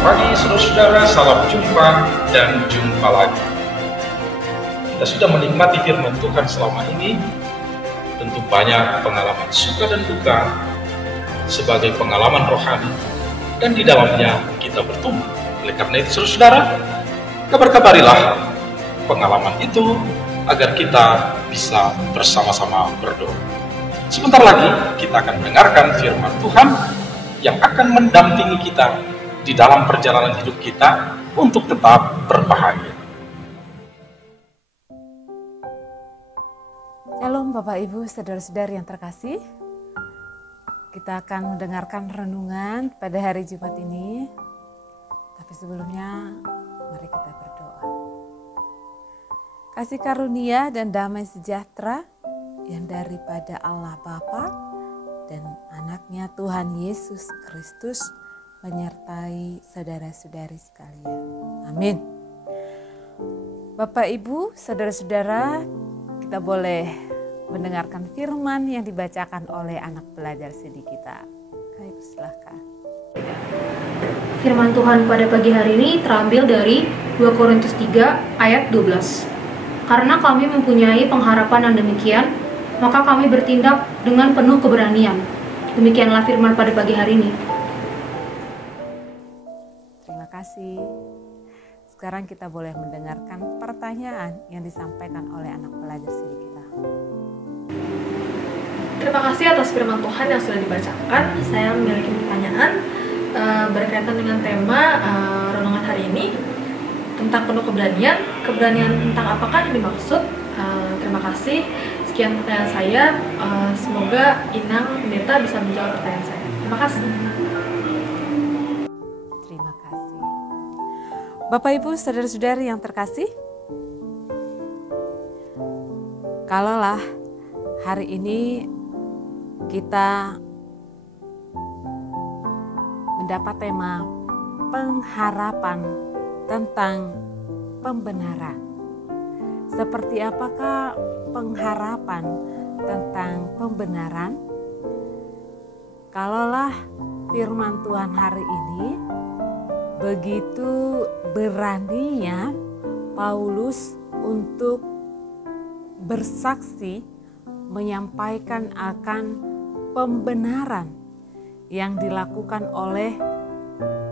Selamat pagi saudara-saudara, salam jumpa dan jumpa lagi. Kita sudah menikmati firman Tuhan selama ini, tentu banyak pengalaman suka dan duka sebagai pengalaman rohani, dan di dalamnya kita bertumbuh. Oleh karena itu saudara-saudara, kabar-kabarilah pengalaman itu agar kita bisa bersama-sama berdoa. Sebentar lagi kita akan mendengarkan firman Tuhan yang akan mendampingi kita di dalam perjalanan hidup kita untuk tetap berbahagia. Shalom Bapak Ibu, saudara-saudari yang terkasih. Kita akan mendengarkan renungan pada hari Jumat ini. Tapi sebelumnya, mari kita berdoa. Kasih karunia dan damai sejahtera yang daripada Allah Bapa dan anaknya Tuhan Yesus Kristus menyertai saudara-saudari sekalian. Amin. Bapak Ibu, saudara-saudara, kita boleh mendengarkan firman yang dibacakan oleh anak pelajar sedi kita. Kak Ibu silahkan. Firman Tuhan pada pagi hari ini terambil dari 2 Korintus 3 ayat 12. Karena kami mempunyai pengharapan yang demikian, maka kami bertindak dengan penuh keberanian. Demikianlah firman pada pagi hari ini. Terima kasih. Sekarang kita boleh mendengarkan pertanyaan yang disampaikan oleh anak pelajar sedi kita. Terima kasih atas firman Tuhan yang sudah dibacakan. Saya memiliki pertanyaan berkaitan dengan tema renungan hari ini tentang penuh keberanian. Keberanian tentang apakah yang dimaksud? Terima kasih. Sekian pertanyaan saya. Semoga Inang Pendeta bisa menjawab pertanyaan saya. Terima kasih. Terima kasih. Bapak Ibu, saudara-saudari yang terkasih, kalaulah hari ini kita mendapat tema pengharapan tentang pembenaran. Seperti apakah pengharapan tentang pembenaran? Kalaulah firman Tuhan hari ini, begitu beraninya Paulus untuk bersaksi menyampaikan akan pembenaran yang dilakukan oleh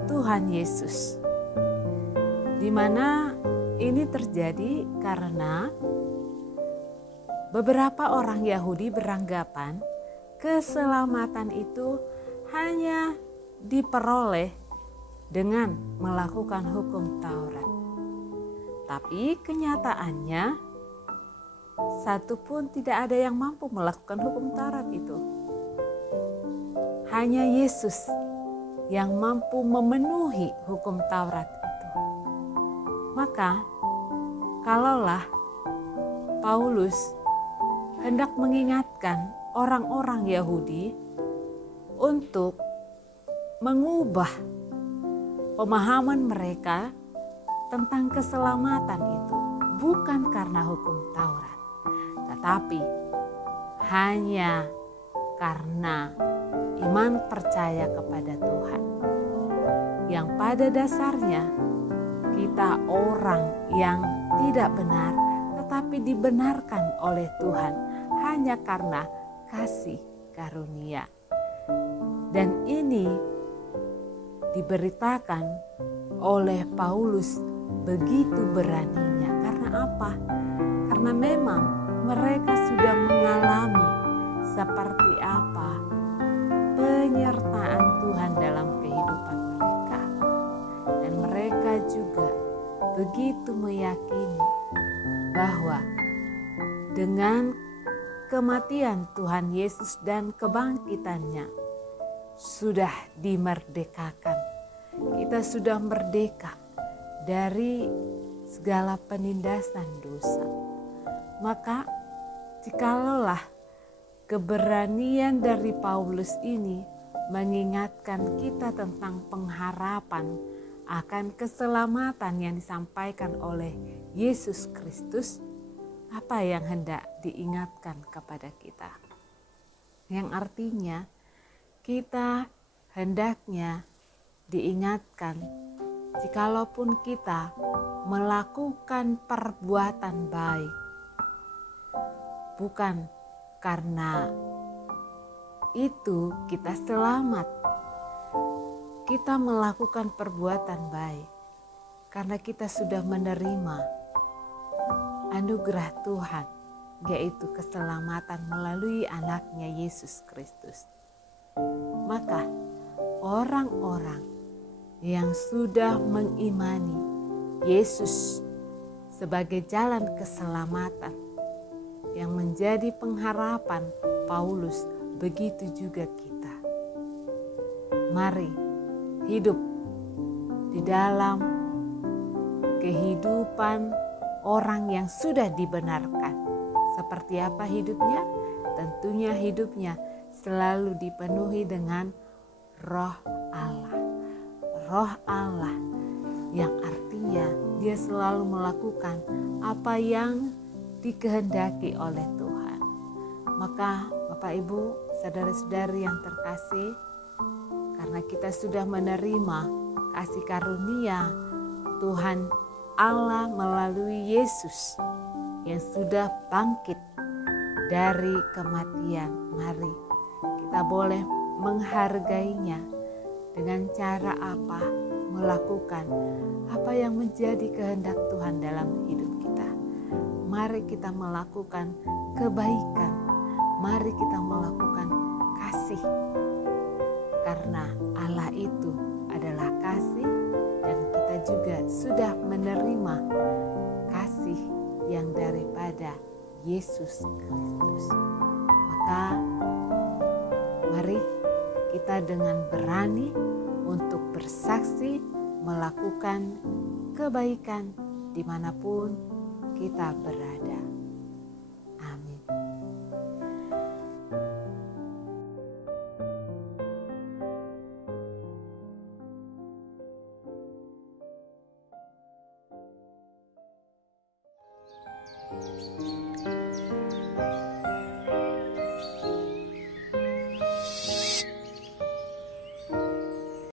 Tuhan Yesus. Di mana ini terjadi karena beberapa orang Yahudi beranggapan keselamatan itu hanya diperoleh dengan melakukan hukum Taurat. Tapi kenyataannya satu pun tidak ada yang mampu melakukan hukum Taurat itu. Hanya Yesus yang mampu memenuhi hukum Taurat itu. Maka kalaulah Paulus hendak mengingatkan orang-orang Yahudi untuk mengubah pemahaman mereka tentang keselamatan itu bukan karena hukum Taurat, tetapi hanya karena iman percaya kepada Tuhan, yang pada dasarnya kita orang yang tidak benar tetapi dibenarkan oleh Tuhan hanya karena kasih karunia. Dan ini diberitakan oleh Paulus begitu beraninya. Karena apa? Karena memang mereka sudah mengalami seperti apa penyertaan Tuhan dalam kehidupan mereka. Dan mereka juga begitu meyakini bahwa dengan kematian Tuhan Yesus dan kebangkitannya sudah dimerdekakan. Kita sudah merdeka dari segala penindasan dosa. Maka jikalau keberanian dari Paulus ini mengingatkan kita tentang pengharapan akan keselamatan yang disampaikan oleh Yesus Kristus, apa yang hendak diingatkan kepada kita? Yang artinya kita hendaknya diingatkan jikalaupun kita melakukan perbuatan baik, bukan karena itu kita selamat. Kita melakukan perbuatan baik karena kita sudah menerima anugerah Tuhan, yaitu keselamatan melalui anaknya Yesus Kristus. Maka orang-orang yang sudah mengimani Yesus sebagai jalan keselamatan yang menjadi pengharapan Paulus, begitu juga kita. Mari hidup di dalam kehidupan orang yang sudah dibenarkan. Seperti apa hidupnya? Tentunya hidupnya selalu dipenuhi dengan Roh Allah. Roh Allah yang artinya dia selalu melakukan apa yang dikehendaki oleh Tuhan. Maka Bapak Ibu, saudara-saudari yang terkasih, karena kita sudah menerima kasih karunia Tuhan Allah melalui Yesus yang sudah bangkit dari kematian, mari kita boleh menghargainya dengan cara apa? Melakukan apa yang menjadi kehendak Tuhan dalam hidup kita. Mari kita melakukan kebaikan. Mari kita melakukan kasih. Karena Allah itu adalah kasih dan kita juga sudah menerima kasih yang daripada Yesus Kristus. Maka mari kita dengan berani untuk bersaksi melakukan kebaikan dimanapun kita berada. Amin.